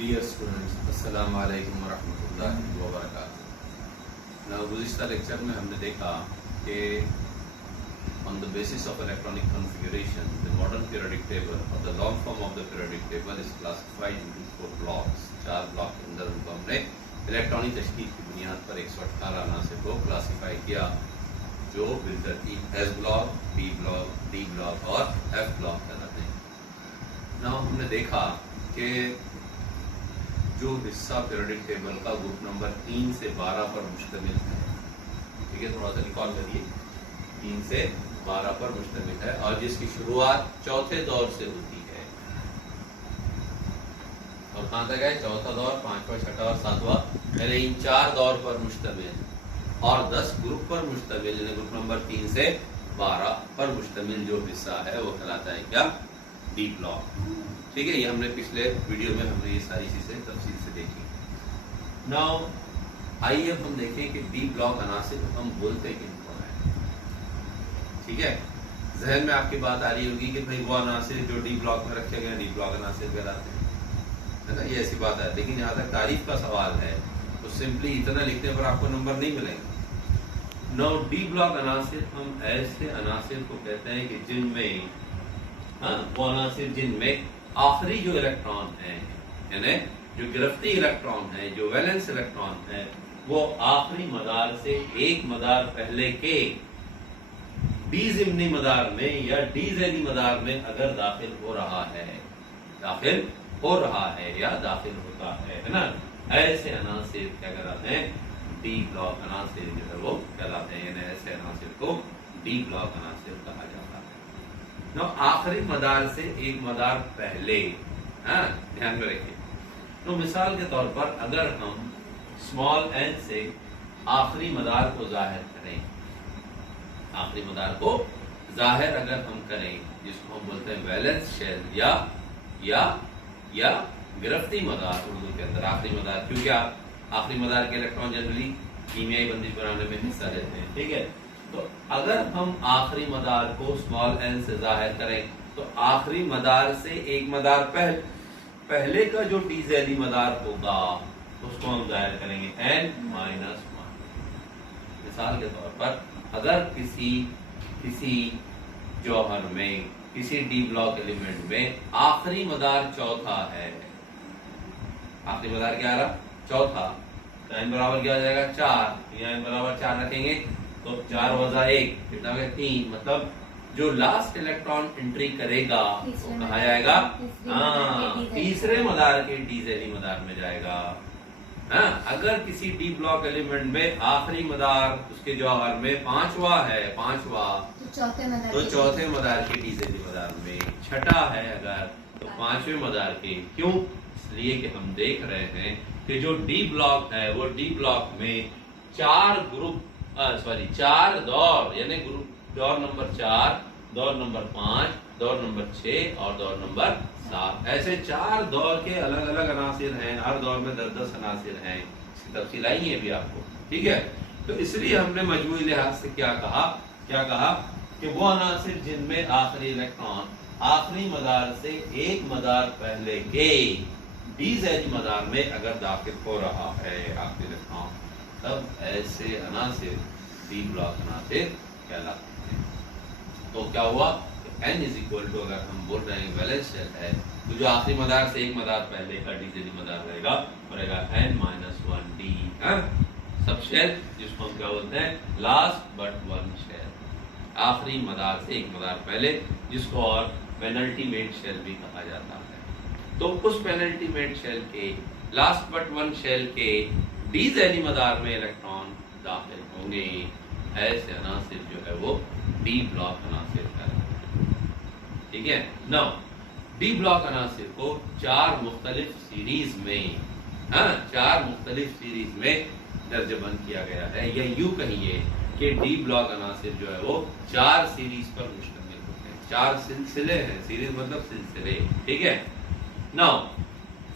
Dear students, Assalamu alaikum wa rahmatullahi wa barakatuh. Now, गुज़िश्ता lecture में हमने देखा कि on the basis of electronic configuration, the modern periodic table or the long form of the periodic table is classified into 4 blocks. 4 block के अंदर उनको हमने electronic तशकील की बुनियाद पर 118 अनासिर को क्लासीफाई किया, जो बिलतरतीब S block, B block, D block और एफ ब्लॉक कहलाते हैं। नाउ हमने देखा कि जो हिस्सा पीरियडिक टेबल का ग्रुप नंबर 3 से 12 पर मुश्तमिल है, ठीक है, थोड़ा सा रिकॉल करिए, 3 से 12 पर मुश्तमिल है और जिसकी शुरुआत चौथे दौर से होती है। और कहाँ तक है? चौथा दौर, 5वां, 6वां और 7वां, यानी इन 4 दौर पर मुश्तमिल और 10 ग्रुप पर मुश्तमिल, यानी ग्रुप नंबर 3 से 12 पर मुश्तमिल जो हिस्सा है वो कहलाता है क्या? D block. ठीक है, ये हमने पिछले वीडियो में हमने ये सारी चीजें तफसील से देखी। नाउ आइए अब हम देखें कि डी ब्लॉक अनासिर हम बोलते किनको हैं। ठीक है, जहन में आपकी बात आ रही होगी कि भाई वो अनासिर जो डी ब्लॉक में रखे गए डी ब्लॉक अनासिर कहलाते हैं, है ना, ये ऐसी बात है। लेकिन यहाँ तक तारीफ का सवाल है तो सिंपली इतना लिखने पर आपको नंबर नहीं मिलेंगे। नाउ डी ब्लॉक अनासिर हम ऐसे अनासिर को कहते हैं कि जिनमें वो अनासिर जिनमें आखिरी जो इलेक्ट्रॉन है, यानी जो गिरफ्ती इलेक्ट्रॉन है, जो वैलेंस इलेक्ट्रॉन है, वो आखिरी मदार से एक मदार पहले के डी ज़िम्नी मदार में या डी ज़ैली मदार में अगर दाखिल हो रहा है या दाखिल होता है ना, ऐसे अनासिर क्या कहलाते हैं? डी ब्लॉक अनासिर जो है वो कहलाते हैं, यानी ऐसे अनासिर को डी ब्लॉक अनासिर कहा जाता है। ना आखिरी मदार से एक मदार पहले, ध्यान में रखिए। तो मिसाल के तौर पर अगर हम स्मॉल एन से आखिरी मदार को जाहिर करें, आखिरी मदार को जाहिर अगर हम करें, जिसको हम बोलते हैं वैलेंस शेल या गिरफ्ती मदार उर्दू के अंदर आखिरी मदार, क्योंकि आखिरी मदार के इलेक्ट्रॉन जनरली कीमियाई बंदिश बनाने में हिस्सा लेते हैं। ठीक है, तो अगर हम आखिरी मदार को स्मॉल एन से जाहिर करें तो आखिरी मदार से एक मदार पहले का जो डी ज़ैली मदार होगा उसको हम जाहिर करेंगे n-1। मिसाल के तौर पर अगर किसी जौहर में, किसी डी ब्लॉक एलिमेंट में आखिरी मदार चौथा है, आखिरी मदार क्या आ रहा? चौथा, तो n बराबर क्या हो जाएगा? 4, या n बराबर 4 रखेंगे तो 4 वजा 1 कितना हो गया? 3। मतलब जो लास्ट इलेक्ट्रॉन एंट्री करेगा वो कहा जाएगा? तीसरे मदार के डी ज़ैली मदार में जाएगा। अगर किसी डी ब्लॉक एलिमेंट में आखिरी मदार उसके जौहर में 5वां है, तो चौथे मदार के डी ज़ैली मदार में। छठा है अगर तो 5वें मदार के। क्यों? इसलिए कि हम देख रहे हैं कि जो डी ब्लॉक है वो डी ब्लॉक में 4 दौर, यानी ग्रुप दौर नंबर 4, दौर नंबर 5, दौर नंबर 6 और दौर नंबर 7, ऐसे 4 दौर के अलग अलग अनासिर हैं। हर दौर में 10-10 अनासिर हैं। इसकी तफसील आई है अभी आपको। ठीक है, तो इसलिए हमने मजमूई लिहाज से क्या कहा कि वो अनासिर जिनमें आखिरी इलेक्ट्रॉन आखिरी मदार से एक मदार पहले के डी ज़ैली मदार में अगर दाखिल हो रहा है आखिरी इलेक्ट्रॉन, तब ऐसे अनासिर डी ब्लॉक अनासिर कहलाते हैं। तो क्या हुआ? n इज इक्वल टू, अगर हम बोल रहे हैं वैलेंस शेल है, तो जो आखिरी मदार से एक मदार पहले का डी ज़ैली मदार रहेगा n-1d। सब शेल जिसको हम क्या बोलते हैं? लास्ट बट वन शेल, आखिरी मदार से एक मदार पहले, जिसको और पेनल्टीमेट शेल भी कहा जाता है। तो उस पेनल्टीमेट शेल के लास्ट बट वन शेल के डी ज़ैली मदार में इलेक्ट्रॉन दाखिल होंगे, ऐसे अनासिर जो है वो डी ब्लॉक अनासिर कहलाते हैं। ठीक है, नाउ डी ब्लॉक अनासिर को 4 मुख्तलिफ सीरीज में दर्जबंद किया गया है, या यूं कहिए कि डी ब्लॉक अनासिर जो है वो 4 सीरीज पर मुश्तमिल होते हैं। 4 सिलसिले हैं, सीरीज मतलब सिलसिले। ठीक है, now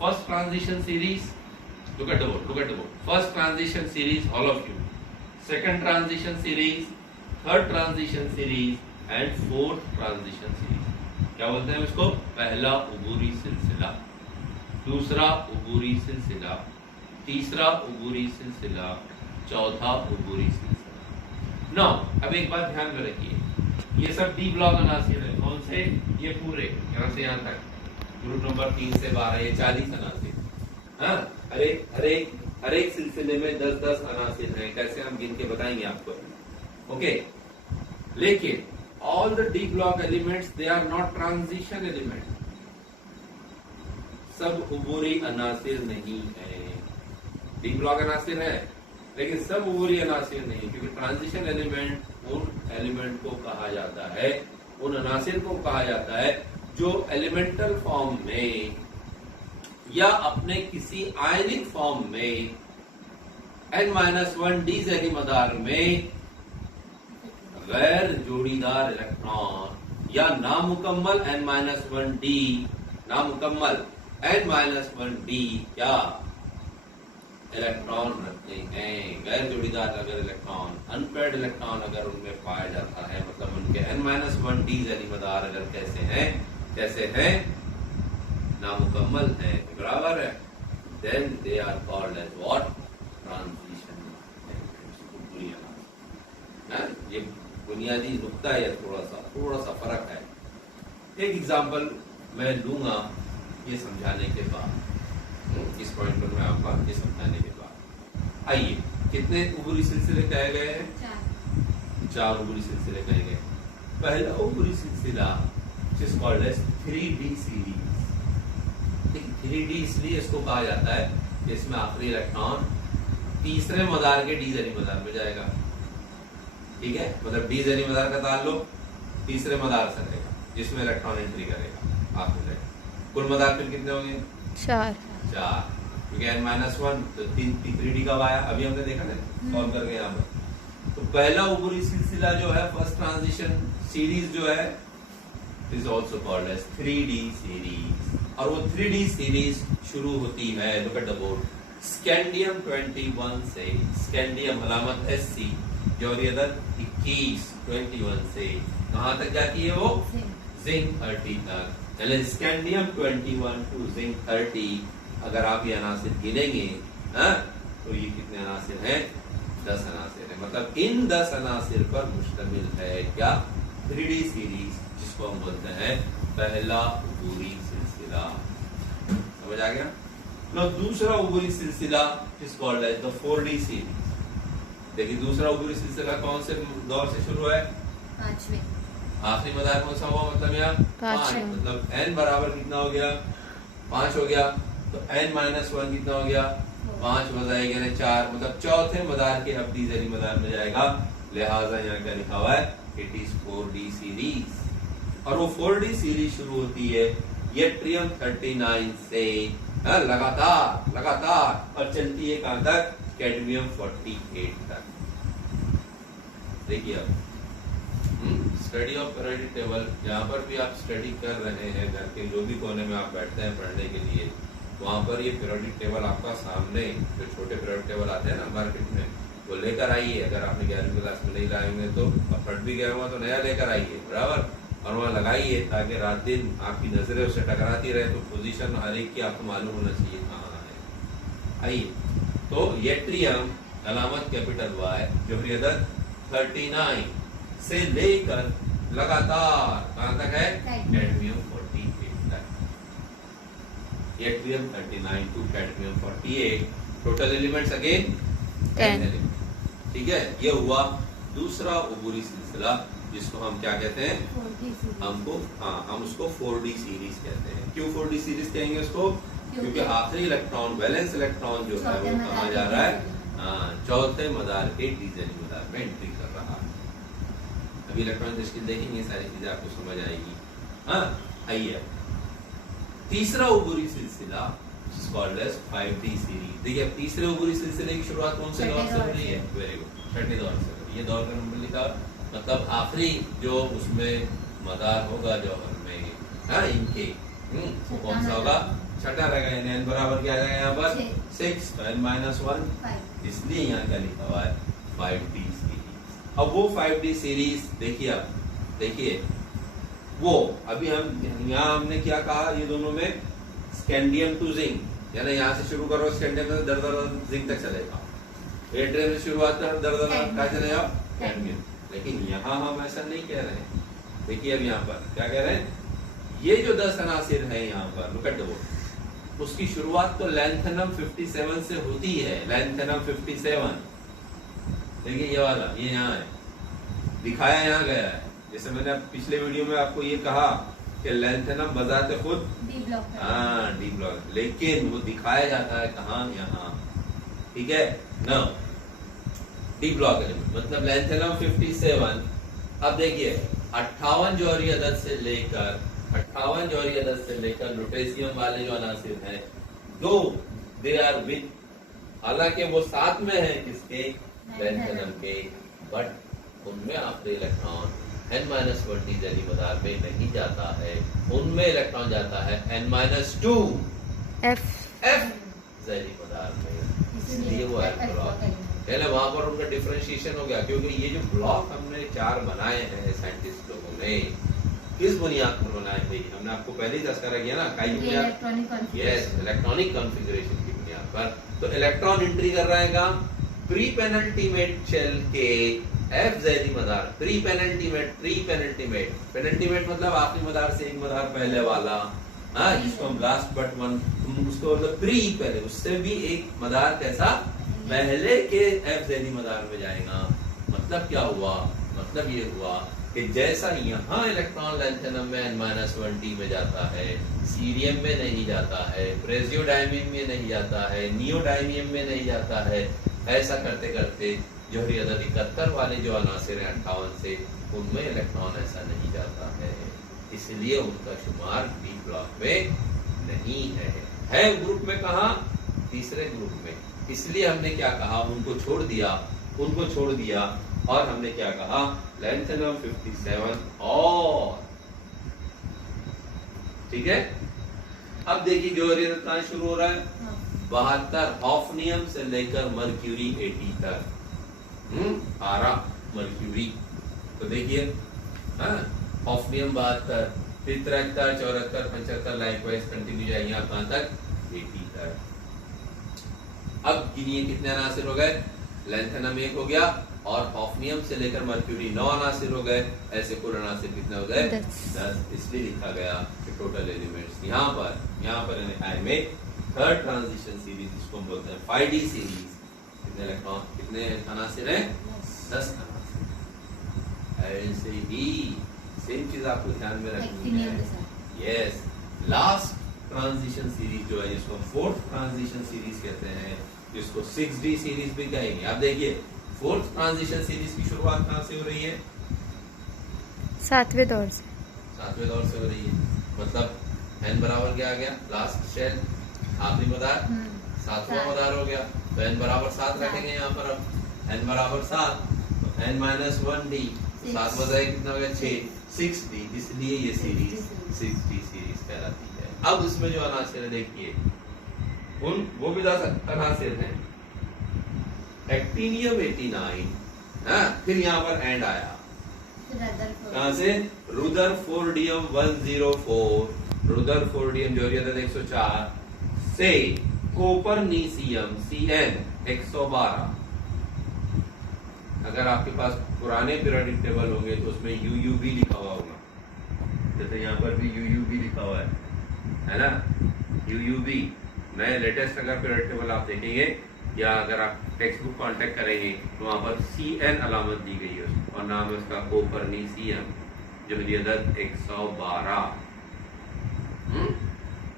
first transition series, look at the board. First transition series, all of you. Second transition series, third transition series and fourth transition series. क्या बोलते हैं इसको? पहला उबूरी सिलसिला, दूसरा उबूरी सिलसिला, तीसरा उबूरी सिलसिला, चौथा उबूरी सिलसिला। नौ, अब एक बात ध्यान में रखिए, ये सब डी ब्लॉक अनासिर है। कौन से? ये पूरे यहाँ से यहाँ तक ग्रुप नंबर 3 से 12, ये 40 अनासिर। हाँ, हर एक सिलसिले में 10-10 अनासिर हैं। कैसे हम गिन के बताएंगे आपको, ओके। लेकिन all the d block elements they are not transition element. सब उबूरी अनासिर नहीं है। डी ब्लॉक अनासिर है लेकिन सब उबूरी अनासिर नहीं, क्योंकि ट्रांजिशन एलिमेंट उन एलिमेंट को कहा जाता है, उन अनासिर को कहा जाता है जो एलिमेंटल फॉर्म में या अपने किसी आयनिक फॉर्म में n-1 डी जैली मदार में गैर जोड़ीदार इलेक्ट्रॉन या नामुकम्मल n-1 डी, नामुकम्मल n-1 डी क्या इलेक्ट्रॉन रखते हैं। गैर जोड़ीदार अगर इलेक्ट्रॉन, अनपेयर्ड इलेक्ट्रॉन अगर उनमें पाया जाता है, मतलब उनके n-1 डी जैली मदार अगर कैसे हैं, नामुकम्मल है, बराबर है, then they are called as what? Transition elements. ये बुनियादी नुक्ता है, थोड़ा सा फर्क है। एक एग्जांपल मैं लूंगा ये समझाने के बाद, इस पॉइंट पर मैं आपका ये समझाने के बाद। आइए, कितने उबूरी सिलसिले कहे गए हैं? 4 उबूरी सिलसिले कहे गए। पहला उबूरी सिलसिला जिस called as 3D series. 3D इसलिए इसको कहा जाता है कि इसमें आखिरी इलेक्ट्रॉन तीसरे मदार के डी जैली मदार में जाएगा। ठीक है, मतलब डी जैली मदार का ताल्लुक तीसरे मदार से रहेगा जिसमें इलेक्ट्रॉन एंट्री करेगा आखिरी। कुल मदार फिर कितने होंगे? 4। क्योंकि n-1 तो 3D कब आया? अभी हमने देखा ना, सॉल्व करके यहाँ पर। तो पहला उबूरी सिलसिला जो है, फर्स्ट ट्रांजिशन सीरीज जो है, is also called as 3D series. और वो 3D सीरीज शुरू होती है, look at the board, scandium 21 से, स्कैंडियम अलामत SC, जो 21 से कहाँ तक जाती है? वो जिंक 30 तक। यानी स्कैंडियम 21 टू जिंक 30 अगर आप ये अनासिर गिनेंगे, तो ये कितने अनासिर हैं? 10 अनासिर है। मतलब इन 10 अनासिर पर मुश्तमिल है क्या? 3D सीरीज, जिसको हम बोलते हैं पहला उबूरी सिलसिला। समझ आ गया? लो, दूसरा उबूरी सिलसिला is called as the 4D series. देखिए, दूसरा उबूरी सिलसिला कौन से दौर से शुरू है? 5वें। आखिरी मदार कौन सा हुआ? मतलब यहाँ 5, मतलब n बराबर कितना हो गया? 5 हो गया। तो n-1 कितना हो गया? 5 बजाएगा यानी 4, मतलब चौथे मदार के अब डी जैली मदार में जाएगा। लिहाजा यहाँ क्या लिखा हुआ है? It is 4D series. और वो 4D सीरीज शुरू होती है यट्रियम 39 से, लगातार और चलती है कहां तक? कैडमियम 48 तक। देखिए, अब स्टडी ऑफ पीरियोडिक टेबल, जहाँ पर भी आप स्टडी कर रहे हैं, घर के जो भी कोने में आप बैठते हैं पढ़ने के लिए, वहाँ पर ये पीरियोडिक टेबल आपका सामने, जो छोटे पीरियोडिक टेबल आते हैं ना मार्केट में, वो लेकर आइए। अगर आपने 11वीं क्लास में नहीं लाएंगे तो फट भी गया हुआ तो नया लेकर आइए, बराबर, और वहाँ लगाइए ताकि रात दिन आपकी नजरें उससे टकराती रहे, तो पोजीशन हर एक की आपको मालूम होना चाहिए कहाँ है। आइए, तो यट्रियम अलामत कैपिटल Y, जोहरी अदद 39 से लेकर लगातार कहां तक है? कैडमियम 48 तक। Yttrium 39 to cadmium 48, total elements again 10 element. ठीक है, ये हुआ दूसरा उबूरी सिलसिला, जिसको हम क्या कहते हैं? हम उसको 4D सीरीज कहते हैं। क्यों 4D सीरीज कहेंगे उसको? क्योंकि आखिरी इलेक्ट्रॉन, वैलेंस इलेक्ट्रॉन जो है वो कहाँ जा रहा है? चौथे मदार के डी जैली मदार में एंट्री कर रहा है। अभी इलेक्ट्रॉनिक दृष्टि देखेंगे, सारी चीजें आपको समझ आएगी। आइए, तीसरा उबूरी सिलसिला कॉल्ड एज 5D सीरीज। देखिए, अब तीसरे उबूरी सिलसिले की शुरुआत कौन से दौर से हो रही है? वेरी गुड, छठे दौर से। ये दौर का नंबर लिखा, मतलब आखिरी जो उसमें मदार होगा जौहर में, इनके वो कौन सा होगा? छठा रहेगा। यानी n बराबर क्या आ जाएगा यहाँ पर? 6, तो n-1, इसलिए यहाँ क्या लिखा हुआ है? 5D series. अब वो 5D सीरीज देखिए, अब देखिए वो अभी हम यहाँ हमने क्या कहा? ये दोनों में स्कैंडियम टू जिंक, यानी यहाँ से शुरू करो स्कैंडियम से दर जिंक तक चलेगा। एट्रियम से शुरुआत कर दर क्या चलेगा, कैडमियम। लेकिन यहाँ हम ऐसा नहीं कह रहे हैं। देखिए अब यहाँ पर क्या कह रहे हैं, ये जो 10 अनासिर है यहाँ पर लुक एट द बोर्ड, उसकी शुरुआत तो लैंथेनम 57 से होती है। लैंथेनम 57, देखिए ये वाला, ये यहाँ है, दिखाया यहाँ गया है। जैसे मैंने पिछले वीडियो में आपको ये कहा कि लैंथेनम बजाते खुद डी ब्लॉक, हाँ डी ब्लॉक, लेकिन वो दिखाया जाता है कहाँ, यहाँ। ठीक है ना, डी ब्लॉक एलिमेंट मतलब लैंथेनम 57। अब देखिए 58 जौहरी अदद से लेकर 58 जौहरी अदद से लेकर लुटेशियम वाले जो अनासिर हैं, दो दे आर विद, हालांकि वो साथ में है किसके, लैंथेनम के, बट उनमें आपके इलेक्ट्रॉन n-1d जैली पदार्थ में नहीं जाता है, उनमें इलेक्ट्रॉन जाता है n-2 F जैली पदार्थ में, इसलिए वो F ब्लॉक। पहले वहां पर उनका डिफरेंशिएशन हो गया, क्योंकि ये जो ब्लॉक हमने 4 बनाए हैं साइंटिस्ट लोगों ने, किस बुनियाद पर बनाए थे, हमने आपको पहले ही तस्करा किया ना, काई बुनियाद, यस इलेक्ट्रॉनिक कॉन्फ़िगरेशन की बुनियाद पर। तो इलेक्ट्रॉन एंट्री कर रहेगा प्री पेनल्टीमेट शेल के F जैली मदार, प्री पेनल्टीमेट पेनल्टीमेट मतलब आखिरी मदार से एक मदार पहले वाला, हाँ जिसको हम लास्ट बट वन, उसको मतलब प्री, पहले उससे भी एक मदार कैसा, पहले के F जैली मदार में जाएगा। मतलब क्या हुआ, मतलब ये हुआ कि जैसा यहाँ इलेक्ट्रॉन लैंथेनम में n-1d में जाता है, सीरियम में नहीं जाता है, प्रेसियोडायमियम में नहीं जाता है, नियोडायमियम में नहीं जाता है, ऐसा करते करते जौहरी अदद 71 वाले जो अनासिर हैं 58 से, उनमें इलेक्ट्रॉन ऐसा नहीं जाता है, इसलिए उनका शुमार डी ब्लॉक में नहीं है ग्रुप में, कहा, तीसरे ग्रुप में। इसलिए हमने क्या कहा, उनको छोड़ दिया और हमने क्या कहा, लैंथेनम 57 और, ठीक है। अब देखिए जौहरी अदद शुरू हो रहा है, 72 हॉफनियम से लेकर मर्क्यूरी 80 तक, 12 मर्क्यूरी, तो देखिए हॉफनियम 72, फिर 73, 74, 75 लाइकवाइज कंटिन्यू जाएंगे आप कहां तक, 80 तक। अब गिनिए कितने अनासिर हो गए, लैंथेनम 1 हो गया और हॉफनियम से लेकर मर्क्यूरी 9 अनासिर हो गए, ऐसे कुल अनासिर कितने हो गए, 10। इसलिए लिखा गया कि टोटल एलिमेंट्स यहाँ पर में थर्ड ट्रांजिशन सीरीज, जिसको हम बोलते हैं 5D सीरीज, कितने इलेक्ट्रॉन, कितने अनासिर हैं, 10 अनासिर। ऐसे ही सेम चीज आपको ध्यान में रखनी है। यस, लास्ट ट्रांजिशन सीरीज जो है, जिसको फोर्थ ट्रांजिशन सीरीज कहते हैं, जिसको 6D सीरीज भी कहेंगे। अब देखिए फोर्थ ट्रांजिशन सीरीज की शुरुआत कहां से हो रही है, 7वें दौर से, 7वें दौर से हो रही है। मतलब n बराबर क्या आ गया, लास्ट शेल आखिरी मदार, 7वां मदार हो गया, तो n बराबर 7 रखेंगे यहाँ पर। अब n बराबर 7 तो n-1d, 7 बजाय कितना हो गया, 6D, इसलिए ये सीरीज 6D सीरीज कहलाती है। अब इसमें जो अनासिर देखिए, वो भी 10 अनासिर हैं। एक्टिनियम 89, फिर यहाँ पर एंड आया, कहां से, रुदरफोर्डियम 104, रुदरफोर्डियम जौहरी अदद 104 से कोपरनीसियम Cn 112। अगर आपके पास पुराने पीरियोडिक टेबल होंगे तो उसमें UUB लिखा हुआ होगा, जैसे यहाँ पर भी UUB लिखा हुआ है ना, UUB। नए लेटेस्ट अगर पीरियोडिक टेबल आप देखेंगे या अगर आप टेक्स्ट बुक कॉन्टेक्ट करेंगे तो वहां पर Cn अलामत दी गई है और नाम है उसका कोपरनीसियम जौहरी अदद 112।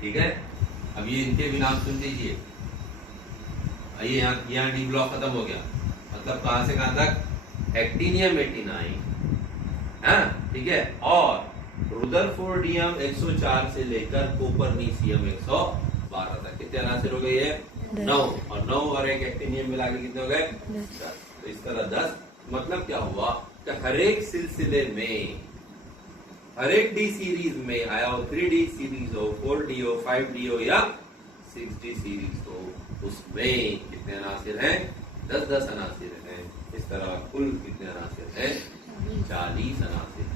ठीक है। अब ये इनके भी नाम सुन लीजिए। आइए यहाँ डी ब्लॉक खत्म हो गया, मतलब कहां से कहां तक, एक्टिनियम 89, ठीक है, और रुदरफोर्डियम 104 से लेकर कोपरनीसियम 112 तक। कितने अनासिर हो गए, 9, और 9 और एक एक्टिनियम मिला के कितने हो गए, 10। तो इस तरह 10। मतलब क्या हुआ कि हर एक सिलसिले में, हर एक डी सीरीज में आया हो, 3D सीरीज हो, 4D हो, 5D हो या 6D सीरीज हो, उसमें कितने अनासिर हैं, 10-10 अनासिर हैं। इस तरह कुल कितने अनासिर हैं, 40 अनासिर।